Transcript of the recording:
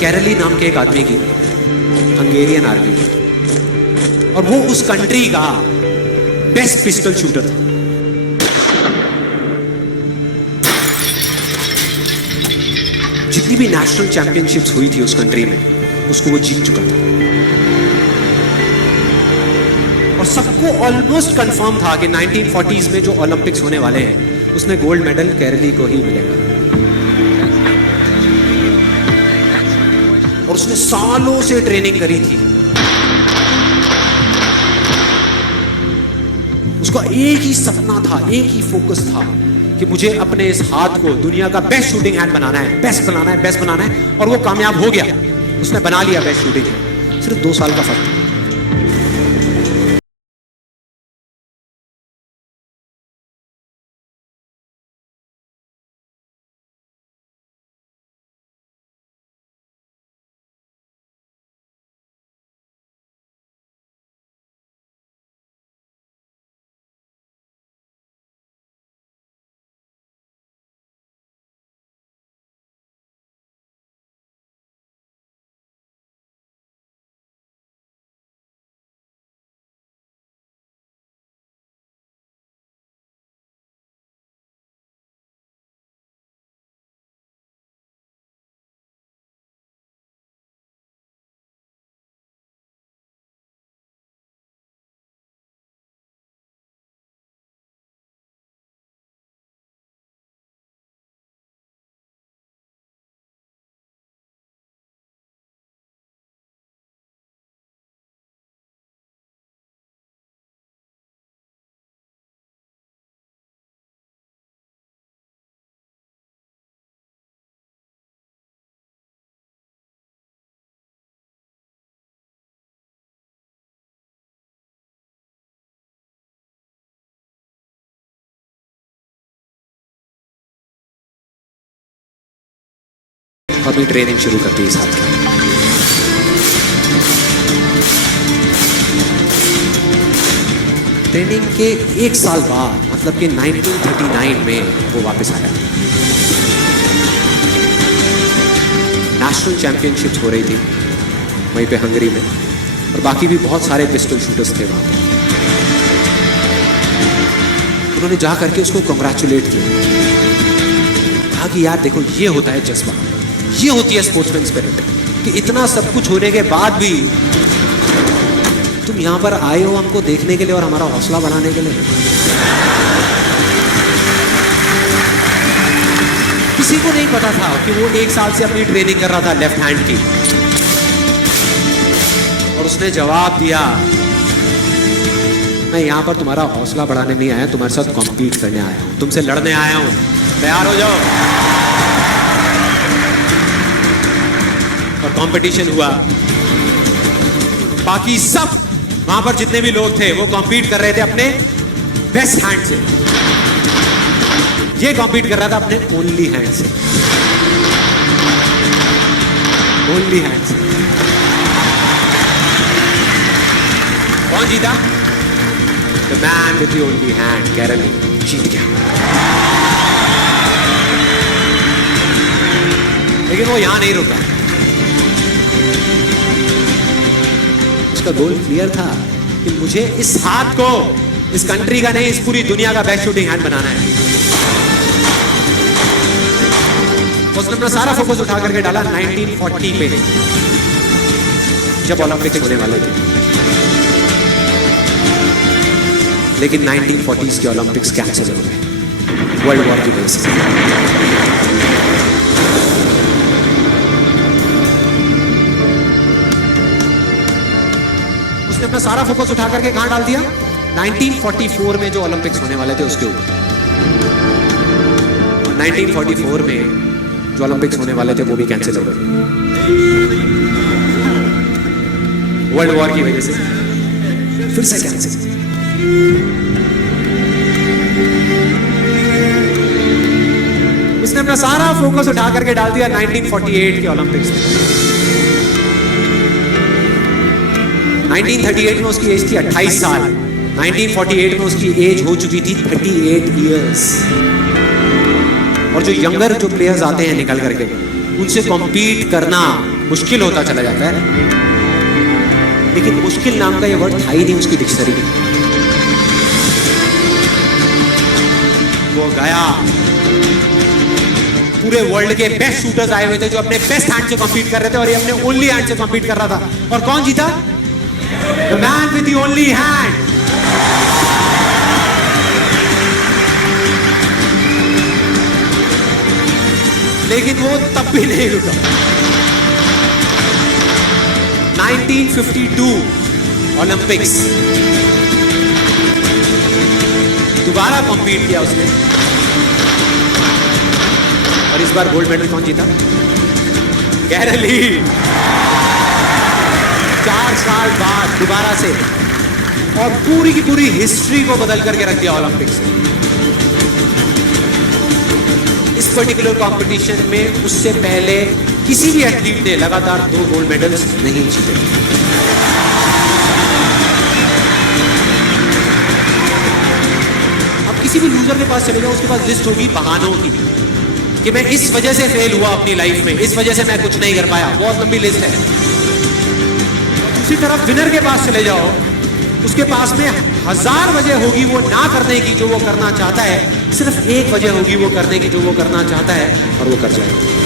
कैरली नाम के एक आदमी की, हंगेरियन आर्मी, और वो उस कंट्री का बेस्ट पिस्टल शूटर था। जितनी भी नेशनल चैंपियनशिप्स हुई थी उस कंट्री में, उसको वो जीत चुका था। और सबको ऑलमोस्ट कंफर्म था कि 1940s में जो ओलंपिक्स होने वाले हैं उसमें गोल्ड मेडल कैरली को ही मिलेगा। और उसने सालों से ट्रेनिंग करी थी। उसका एक ही सपना था, एक ही फोकस था कि मुझे अपने इस हाथ को दुनिया का बेस्ट शूटिंग हैंड बनाना है, बेस्ट बनाना है, बेस्ट बनाना है। और वो कामयाब हो गया, उसने बना लिया बेस्ट शूटिंग हैंड। सिर्फ 2 साल का फर्क था। अभी ट्रेनिंग शुरू कर दी इस हाथ की। ट्रेनिंग के 1 साल बाद, मतलब कि 1939 में वो वापस आया। नेशनल चैंपियनशिप्स हो रही थी वहीं पे हंगरी में, और बाकी भी बहुत सारे पिस्टल शूटर्स थे वहां पे। उन्होंने जा करके उसको कांग्रेचुलेट किया, कहा कि यार देखो, ये होता है जज्बा, ये होती है स्पोर्ट्समैन स्पिरिट, कि इतना सब कुछ होने के बाद भी तुम यहां पर आए हो हमको देखने के लिए और हमारा हौसला बढ़ाने के लिए। किसी को नहीं पता था कि वो 1 साल से अपनी ट्रेनिंग कर रहा था लेफ्ट हैंड की, और उसने जवाब दिया, मैं यहां पर तुम्हारा हौसला बढ़ाने नहीं आया, तुम्हारे साथ कॉम्पीट करने आया हूं, तुमसे लड़ने आया हूं, तैयार हो जाओ। और कंपटीशन हुआ। बाकी सब वहां पर जितने भी लोग थे वो कॉम्पीट कर रहे थे अपने बेस्ट हैंड से। ये कॉम्पीट कर रहा था अपने ओनली हैंड से, ओनली हैंड से। कौन जीता? The man with the only hand, कैरली जीत गया। लेकिन वो यहां नहीं रुका। उसका गोल क्लियर था कि मुझे इस हाथ को इस कंट्री का नहीं, इस पूरी दुनिया का बेस्ट शूटिंग हैंड बनाना है। उसने अपना सारा फोकस उठा करके डाला 1940 पे, जब ओलंपिक्स होने वाले थे। लेकिन 1940s के ओलंपिक्स कैंसिल हो गए वर्ल्ड वॉर की वजह से। उसने अपना सारा फोकस उठा करके कहां डाल दिया? 1944 में जो ओलंपिक्स होने वाले थे उसके ऊपर। 1944 में जो ओलंपिक्स होने वाले थे वो भी कैंसिल हो गए वर्ल्ड वॉर की वजह से, फिर से कैंसिल। उसने अपना सारा फोकस उठा करके डाल दिया 1948 के ओलंपिक्स में। 1938 में उसकी एज थी 28 साल, 1948 में उसकी एज हो चुकी थी 38 इयर्स। और जो यंगर जो प्लेयर्स आते हैं निकल करके, उनसे कॉम्पीट करना मुश्किल होता चला जाता है, लेकिन मुश्किल नाम का ये वर्ड था ही नहीं उसकी डिक्शनरी में। वो गया, पूरे वर्ल्ड के बेस्ट शूटर्स आए हुए थे जो अपने बेस्ट हैंड से कंपीट कर रहे थे, और ये अपने ओनली हैंड से कंपीट कर रहा था। और कौन जीता? The man with the only hand. लेकिन वो तब भी नहीं रुका। 1952 ओलंपिक्स, दोबारा कंपीट किया उसने, और इस बार गोल्ड मेडल कौन जीता? कैरल ली। 4 साल बाद दोबारा से, और पूरी की पूरी हिस्ट्री को बदल करके रख दिया ओलंपिक्स ने। इस पर्टिकुलर कंपटीशन में उससे पहले किसी भी एथलीट ने लगातार 2 गोल्ड मेडल्स नहीं जीते। अब किसी भी लूजर के पास चले जाओ, उसके पास लिस्ट होगी बहानों की कि मैं इस वजह से फेल हुआ अपनी लाइफ में, इस वजह से मैं कुछ नहीं कर पाया। बहुत लंबी लिस्ट है। दूसरी तरफ विनर के पास चले जाओ, उसके पास में 1000 वजह होगी वो ना करने की जो वो करना चाहता है, सिर्फ एक वजह होगी वो करने की जो वो करना चाहता है, और वो कर जाएगा।